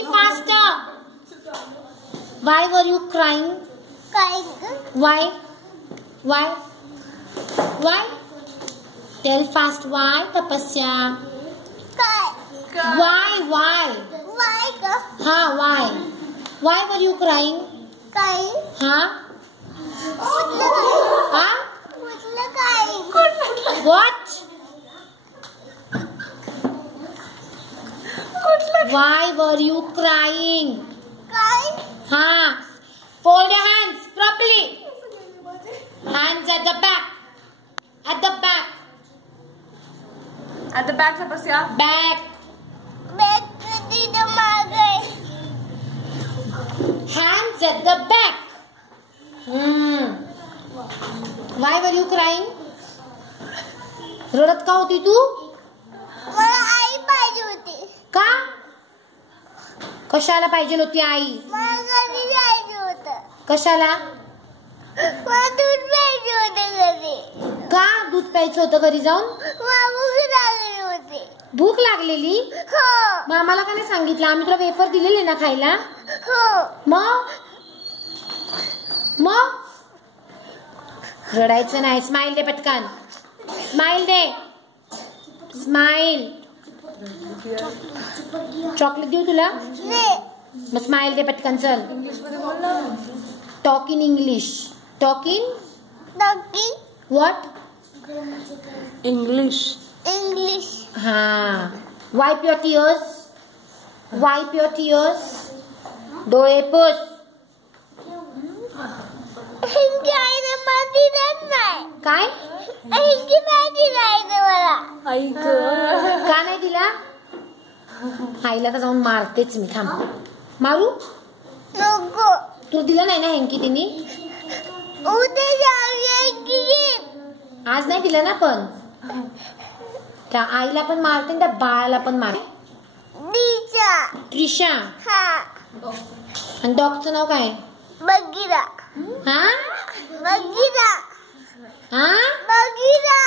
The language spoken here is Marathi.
Talkie faster. Why were you crying? Why? Tell fast. Why, Tapasya? Why? Why? Why were you crying? What? Why were you crying? Fold your hands properly. Hands at the back. At the back. At the back, Tapasya. Back. Hands at the back. Why were you crying? रडत का होती तू? मला आई पाहिजे होती. का? कशाला पाहिजे होती आई? मला घरी जायचं होतं. कशाला? मला दूध प्यायचं होतं घरी. का दूध प्यायचं होतं घरी जाऊन? मला भूक लागली होती. भूक लागलेली? हो. मग आम्हाला का नाही सांगितलं? आम्ही तुला वेफर दिलेले ना खायला? हो. मग रडायचं नाही. स्माइल दे पटकन. स्माइल दे. स्माइल. चॉकलेट देऊ तुला? मग स्माइल दे पटकन. चल. Talk in English. Talk in what? English. Wipe your tears. Wipe your tears. डोळे पुस. काय? का नाही दिला? आईला तर जाऊन मारतेच मी. थांब. मारू? नको. तू दिला नाही ना हेंकी तिने? आज नाही दिला ना. पण त्या आईला पण मारते त्या बाळाला पण मारते. त्रिशा. आणि डॉगचं नाव काय? बगीरा. हा? बगीरा. हा? बगीरा.